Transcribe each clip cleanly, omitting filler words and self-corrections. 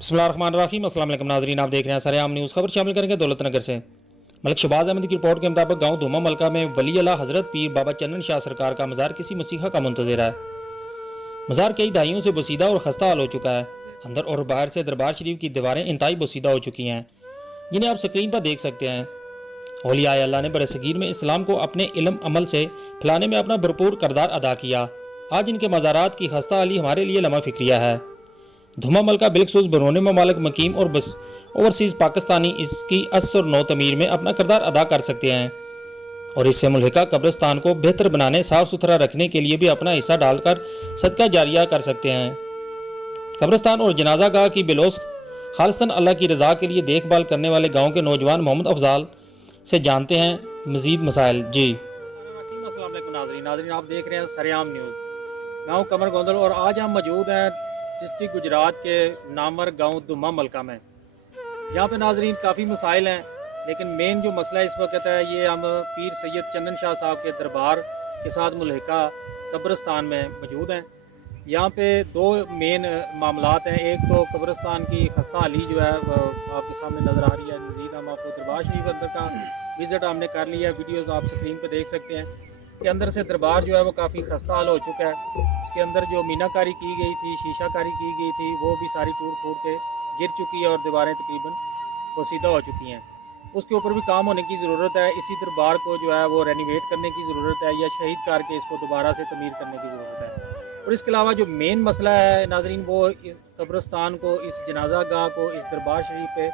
बिस्मिल्लाहिर्रहमानिर्रहीम। अस्सलाम वालेकुम नाज़रीन, आप देख रहे हैं सरेआम न्यूज़। खबर शामिल करेंगे दौलत नगर से। मलिक शहबाज अहमद की रिपोर्ट के मुताबिक गांव धूमा मलका में वली अल्लाह हज़रत पीर बाबा चन्नन शाह सरकार का मज़ार किसी मसीहा का मुंतज़िर है। मज़ार कई दहाइयों से बसीदा और खस्ता हाल हो चुका है। अंदर और बाहर से दरबार शरीफ की दीवारें इंतहाई बसीदा हो चुकी हैं, जिन्हें आप स्क्रीन पर देख सकते हैं। औलिया अल्लाह ने बरसगीर में इस्लाम को अपने इल्म अमल से फैलाने में अपना भरपूर किरदार अदा किया। आज इनके मज़ारात की खस्ता हाली हमारे लिए लम्हा फ़िक्रिया है। धुमा मलका बिलखसूस बरूनी ममालिक मकीम और बस ओवरसीज़ पाकिस्तानी इसकी अस और नौ तमीर में अपना किरदार अदा कर सकते हैं और इससे मुल्हिका कब्रिस्तान को बेहतर बनाने, साफ़ सुथरा रखने के लिए भी अपना हिस्सा डालकर सदका जारिया कर सकते हैं। कब्रिस्तान और जनाजा गाह की बिलोस खालिस्तन अल्लाह की रज़ा के लिए देखभाल करने वाले गाँव के नौजवान मोहम्मद अफजाल से जानते हैं मज़ीद मसाइल। जी अस्सलाम वालेकुम नाज़रीन, आप देख रहे हैं सरेआम न्यूज़। गाँव कमर गोंदल और आज हम मौजूद हैं डिस्ट्रिक्ट गुजरात के नामवर गांव धुमा मलका में। यहाँ पे नाजरीन काफ़ी मसाइल हैं, लेकिन मेन जो मसला इस वक्त है ये हम पीर सैयद चन्नन शाह साहब के दरबार के साथ मुल्हिका कब्रिस्तान में मौजूद हैं। यहाँ पे दो मेन मामलात हैं। एक तो कब्रिस्तान की खस्ता हाली जो है वो आपके सामने नज़र आ रही है। मज़ीद हम आपको दरबार शरीफ अंदर का विज़िट हमने कर लिया है, वीडियोज़ आप स्क्रीन पर देख सकते हैं कि अंदर से दरबार जो है वो काफ़ी खस्ता हाल हो चुका है। के अंदर जो मीनाकारी की गई थी, शीशाकारी की गई थी, वो भी सारी टूट फूट के गिर चुकी है और दीवारें तकरीबन पोसीदा हो चुकी हैं। उसके ऊपर भी काम होने की ज़रूरत है। इसी दरबार को जो है वो रेनोवेट करने की ज़रूरत है या शहीद करके इसको दोबारा से तमीर करने की ज़रूरत है। और इसके अलावा जो मेन मसला है नाजरीन, वो इस कब्रिस्तान को, इस जनाजा गाह को, इस दरबार शरीफ पे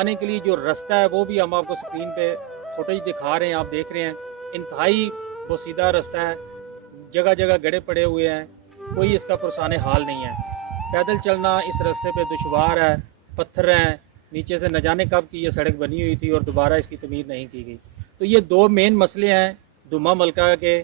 आने के लिए जो रास्ता है वो भी हम आपको स्क्रीन पे फुटेज दिखा रहे हैं, आप देख रहे हैं। इंतहाई बोसीदा रास्ता है, जगह जगह गड्ढे पड़े हुए हैं, कोई इसका पुरसाने हाल नहीं है। पैदल चलना इस रास्ते पे दुश्वार है, पत्थर हैं, नीचे से न जाने कब की ये सड़क बनी हुई थी और दोबारा इसकी तमीर नहीं की गई। तो ये दो मेन मसले हैं धुमा मलका के।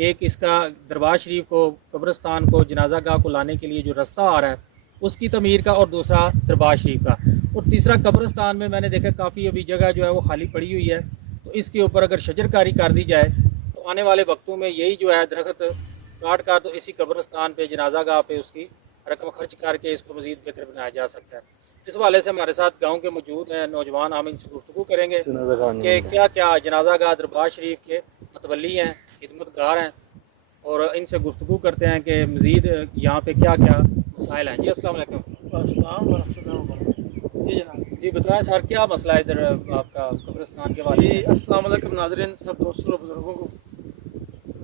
एक इसका दरबार शरीफ को, कब्रिस्तान को, जनाजा गाह को लाने के लिए जो रास्ता आ रहा है उसकी तमीर का, और दूसरा दरबार शरीफ का। और तीसरा कब्रिस्तान में मैंने देखा काफ़ी अभी जगह जो है वो खाली पड़ी हुई है, तो इसके ऊपर अगर शजरकारी कर दी जाए तो आने वाले वक्तों में यही जो है दरख्त काट कर तो इसी कब्रिस्तान पे, जनाजा गाह पे उसकी रकम खर्च करके इसको मज़ीद बेहतर बनाया जा सकता है। इस हवाले से हमारे साथ गांव के मौजूद हैं नौजवान, हम इनसे गुफ्तगू करेंगे कि क्या क्या जनाजा गाह दरबार शरीफ के मतवली हैं, खिदमतगार हैं, और इनसे गुफ्तगू करते हैं कि मज़ीद यहाँ पे क्या क्या मसाइल हैं। जी अस्सलाम वालेकुम। जी बताएं सर, क्या मसला है इधर आपका कब्रिस्तान के बारे में? अस्सलाम वालेकुम नाज़रीन, सब दोस्तों और बुजुर्गों को।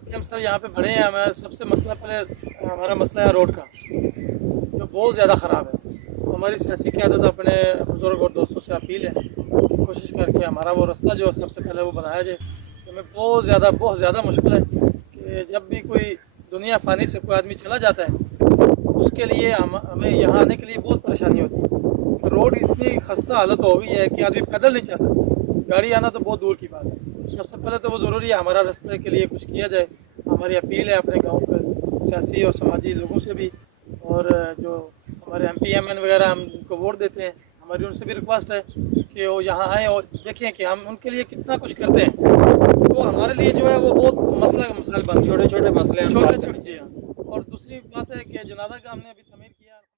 हम सर यहाँ पे खड़े हैं। हमारा सबसे मसला, पहले हमारा मसला है रोड का, जो बहुत ज़्यादा ख़राब है। हमारी सियासी क़यादत अपने बुजुर्ग और दोस्तों से अपील है, कोशिश करके हमारा वो रास्ता जो सबसे पहले वो बनाया जाए। हमें बहुत ज़्यादा मुश्किल है कि जब भी कोई दुनिया फ़ानी से कोई आदमी चला जाता है उसके लिए हमें यहाँ आने के लिए बहुत परेशानी होती है। रोड इतनी खस्ता हालत हो गई है कि आदमी पैदल नहीं चल सकता, गाड़ी आना तो बहुत दूर की बात है। सबसे पहले तो वो ज़रूरी है हमारा रास्ते के लिए कुछ किया जाए। हमारी अपील है अपने गांव के सियासी और समाजी लोगों से भी, और जो हमारे MP MN वगैरह हम उनको वोट देते हैं, हमारी उनसे भी रिक्वेस्ट है कि वो यहाँ आएँ और देखें कि हम उनके लिए कितना कुछ करते हैं। तो हमारे लिए जो है वो बहुत मसाइल बन, छोटे छोटे मसले हैं, छोटे छोटे। और दूसरी बात है कि जनाजा का हमने अभी